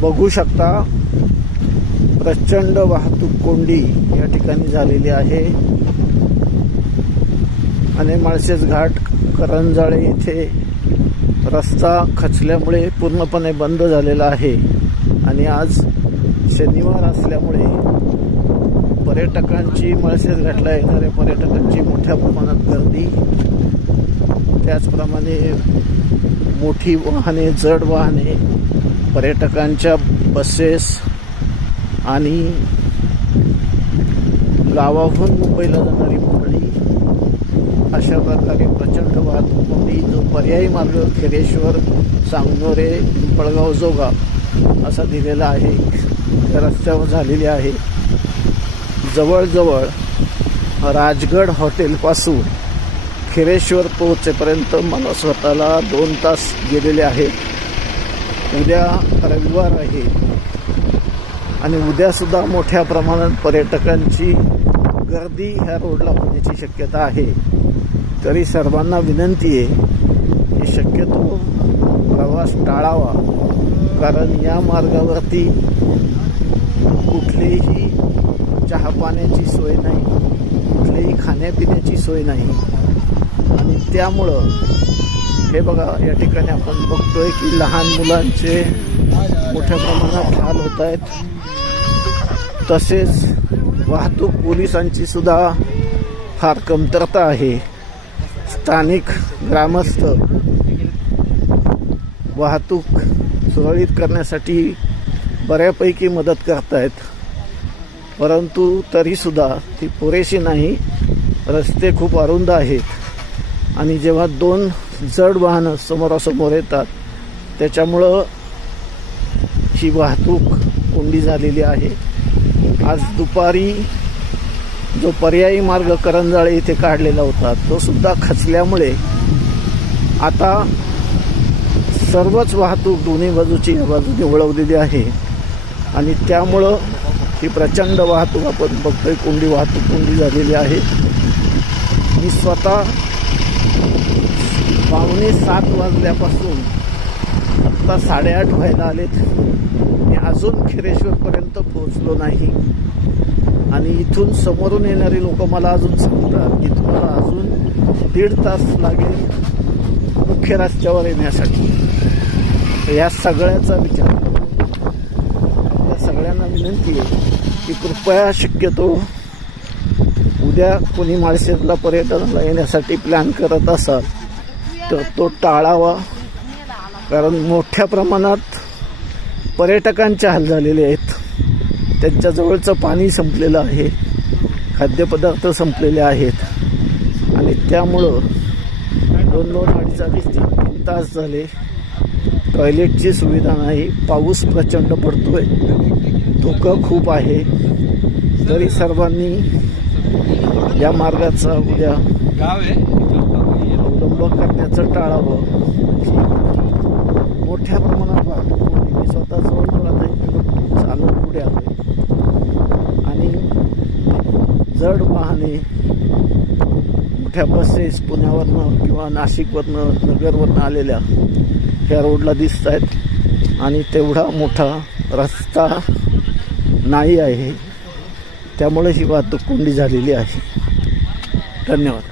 बघू शकता प्रचंड वाहतूक कोंडी या ठिकाणी झालेली आहे आणि माळशेज घाट करंजाळे येथे रस्ता खचल्यामुळे पूर्णपणे बंद झालेला आहे आणि आज शनिवार असल्यामुळे पर्यटकांची माळशेज घाटला येणाऱ्या पर्यटकांची मोठ्या प्रमाणात गर्दी, त्याचप्रमाणे मोठी वाहने, जड वाहने, पर्यटकांच्या बसेस आणि गावाहून मुंबईला जाणारी मंडळी, अशा प्रकारे प्रचंड वाहतूक कोंडी जो पर्यायी मार्ग खेरेश्वर, सांगोरे, पिंपळगाव, जोगा असा दिलेला आहे त्या रस्त्यावर झालेली आहे. जवळजवळ राजगड हॉटेलपासून खेरेश्वर पोहोचेपर्यंत मला स्वतःला 2 तास गेलेले आहेत. उद्या रविवार आहे आणि उद्यासुद्धा मोठ्या प्रमाणात पर्यटकांची गर्दी ह्या रोडला होण्याची शक्यता आहे. तरी सर्वांना विनंती आहे की शक्यतो प्रवास टाळावा, कारण या मार्गावरती कुठलीही चहा पाण्याची सोय नाही, कुठलीही खाण्यापिण्याची सोय नाही आणि त्यामुळं हे बघा या ठिकाणी आपण बघतोय की लहान मुलांचे मोठ्या प्रमाणात हाल होत आहेत. तसेच वाहतूक पोलिसांची सुद्धा फार कमतरता आहे. स्थानिक ग्रामस्थ वाहतूक सुरळीत करण्यासाठी बऱ्यापैकी मदत करत आहेत, परंतु तरीसुद्धा ती पुरेशी नाही. रस्ते खूप अरुंद आहेत आणि जेव्हा 2 जड वाहनं समोरासमोर येतात त्याच्यामुळं ही वाहतूक कोंडी झालेली आहे. आज दुपारी जो पर्यायी मार्ग करंजाळे इथे काढलेला होता तो सुद्धा खचल्यामुळे आता सर्वच वाहतूक दोन्ही बाजूची बाजूने वळवलेली आहे आणि त्यामुळं ही प्रचंड वाहतूक आपण बघतोय, कोंडी झालेली आहे. मी स्वतः 6:45 वाजल्यापासून आत्ता 8:30 व्हायला आलेत. मी अजून खेरेश्वरपर्यंत पोहोचलो नाही आणि इथून समोरून येणारी लोक मला अजून सांगतात की तुम्हाला अजून 1.5 तास लागेल मुख्य रस्त्यावर येण्यासाठी. तर या सगळ्याचा विचार करून या सगळ्यांना विनंती आहे की कृपया शक्यतो उद्या कोणी माळशेजला पर्यटनाला येण्यासाठी प्लॅन करत असाल तर तो टाळावा, कारण मोठ्या प्रमाणात पर्यटकांचे हाल झालेले आहेत. त्यांच्याजवळचं पाणी संपलेलं आहे, खाद्यपदार्थ संपलेले आहेत आणि त्यामुळं 2-2, 2.5, 3 तास झाले. टॉयलेटची सुविधा नाही, पाऊस प्रचंड पडतोय, धुकं खूप आहे. तरी सर्वांनी या मार्गाचा उद्या अवलंब करण्याचं टाळावं. मोठ्या प्रमाणात वाहतूक होती. मी स्वतः जवळजवळ आता चालत पुढे आलोय आणि जड वाहने, मोठ्या बसेस पुण्यावरनं किंवा नाशिकवरनं, नगरवरनं आलेल्या ह्या रोडला दिसत आहेत आणि तेवढा मोठा रस्ता नाही आहे. त्यामुळे ही वाहतूक कोंडी झालेली आहे. धन्यवाद.